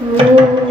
Oh.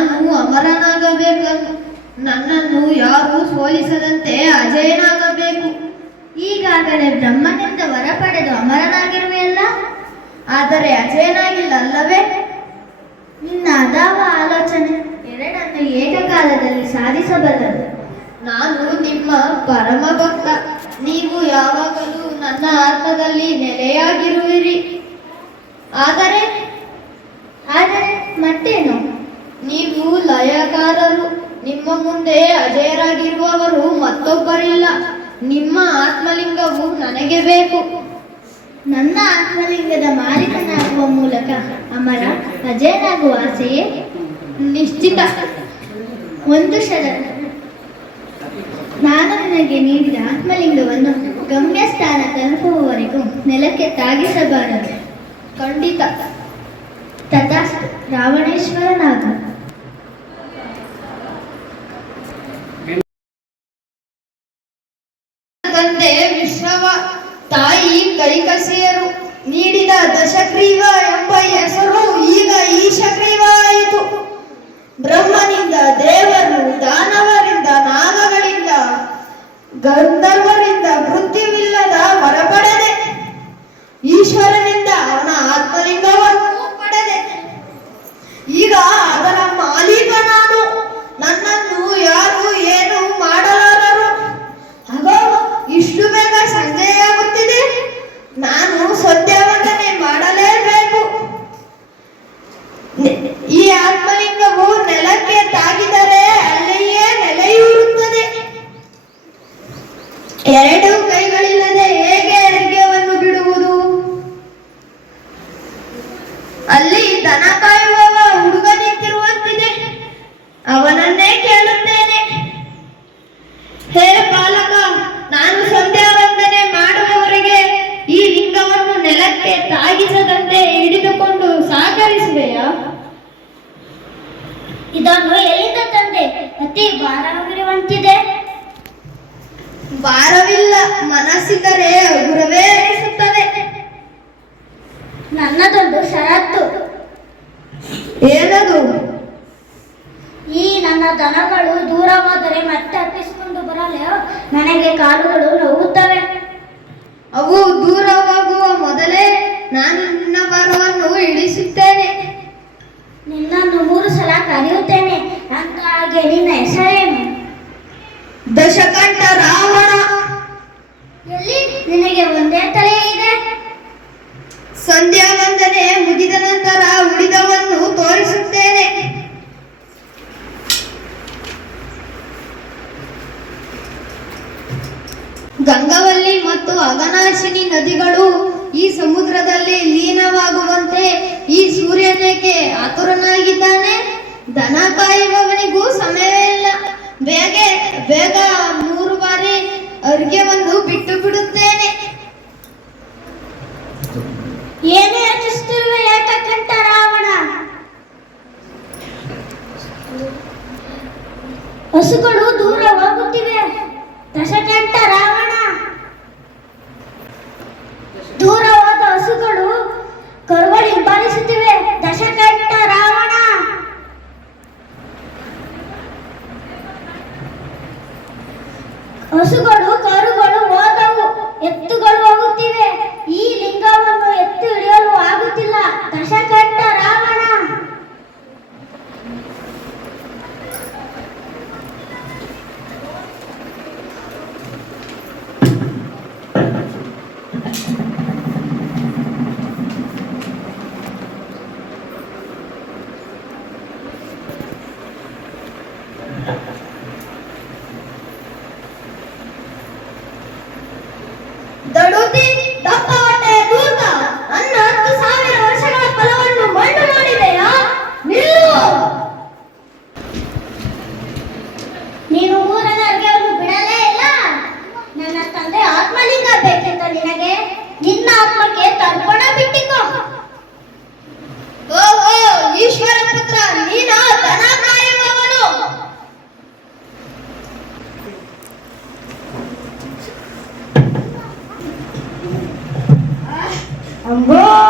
ನಾನು ಅಮರನಾಗಬೇಕು ನನ್ನನ್ನು ಯಾರೂ ಸೋಲಿಸದಂತೆ ಅಜಯನಾಗಬೇಕು. ಈಗಾಗಲೇ ಬ್ರಹ್ಮನಿಂದ ವರ ಪಡೆದು ಅಮರನಾಗಿರುವೆಯಲ್ಲ? ಆದರೆ ಅಜಯನಾಗಿಲ್ಲ ಅಲ್ಲವೇ ನಿನ್ನ ಅದಾವ ಆಲೋಚನೆ ಎರಡನ್ನು ಏಕಕಾಲದಲ್ಲಿ ಸಾಧಿಸಬಲ್ಲದು. ನಾನು ನಿಮ್ಮ ಪರಮ ಭಕ್ತ ನೀವು ಯಾವಾಗಲೂ ನನ್ನ ಆತ್ಮದಲ್ಲಿ ನೆಲೆಯಾಗಿರುವಿರಿ. ಆದರೆ ಆದರೆ ಮತ್ತೇನು? ನೀವು ಲಯಕಾರರು ನಿಮ್ಮ ಮುಂದೆ ಅಜಯರಾಗಿರುವವರು ಮತ್ತೊಬ್ಬರಿಲ್ಲ. ನಿಮ್ಮ ಆತ್ಮಲಿಂಗವು ನನಗೆ ಬೇಕು. ನನ್ನ ಆತ್ಮಲಿಂಗದ ಮಾಲೀಕನಾಗುವ ಮೂಲಕ ಅಮರ ಅಜಯನಾಗುವ ಆಸೆಯೇ? ನಿಶ್ಚಿತ. ಒಂದು ಷರತ್ತು. ನಾನು ನನಗೆ ನೀಡಿದ ಆತ್ಮಲಿಂಗವನ್ನು ಗಮ್ಯಸ್ಥಾನ ತಲುಪುವವರೆಗೂ ನೆಲಕ್ಕೆ ತಾಗಿಸಬಾರದು. ಖಂಡಿತ. ತಥಾಸ್ತು ರಾವಣೇಶ್ವರನಾಗು. ದಶಗ್ರೀವ ಎಂಬ ಹೆಸರು ಈಗ ಈ ಆಯಿತು ಬ್ರಹ್ಮನಿಂದ ದೇವರು ದಾನವರಿಂದ ನಾಗಗಳಿಂದ ಗಂಧರ್ವರಿಂದ ಭಾರವಿಲ್ಲ ಮನಸ್ಸಿದ್ದರೆ ಉಗುರವೇ ಅನಿಸುತ್ತದೆ ನನ್ನದೊಂದು ಷರತ್ತು. ಏನದು? ಈ ನನ್ನ ದನಗಳು ದೂರವಾದರೆ ಹೋದರೆ ಮತ್ತೆ ಅಪ್ಪಿಸಿಕೊಂಡು ಬರಲೇ ನನಗೆ ಕಾಲುಗಳು ನೋವುತ್ತವೆ. ಅವು ದೂರವಾಗುವ ಮೊದಲೇ ನಾನು ನಿನ್ನ ಭಾರವನ್ನು ಇಳಿಸುತ್ತೇನೆ. ನಿನ್ನನ್ನು ಮೂರು ಸಲ ಕರೆಯುತ್ತೇನೆ. ಅಂತ ಹಾಗೆ ನಿನ್ನ ಹೆಸರೇನು? ದಶಕಂಠ ಗಂಗವಲ್ಲಿ ಮತ್ತು ಅಗನಾಶಿನಿ ನದಿಗಳು ಈ ಸಮುದ್ರದಲ್ಲಿ ಲೀನವಾಗುವಂತೆ ಈ ಸೂರ್ಯನೇಕೆ ಆತುರನಾಗಿದ್ದಾನೆ? ದನ ಕಾಯುವವನಿಗೂ ಸಮಯವೇ ಇಲ್ಲ. ಬೇಗ ಬೇಗ ಮೂರು ಬಾರಿ ಅರ್ಘ್ಯವನ್ನು ಬಿಟ್ಟು ಬಿಡುತ್ತೇನೆ. ಏನೇ ಯೋಚಿಸ್ತಿರುವ ಏಕಕಂಠ ರಾವಣ. ಹಸುಗಳು ದೂರವಾಗುತ್ತಿವೆ. ದಶಕಂಠ Amor.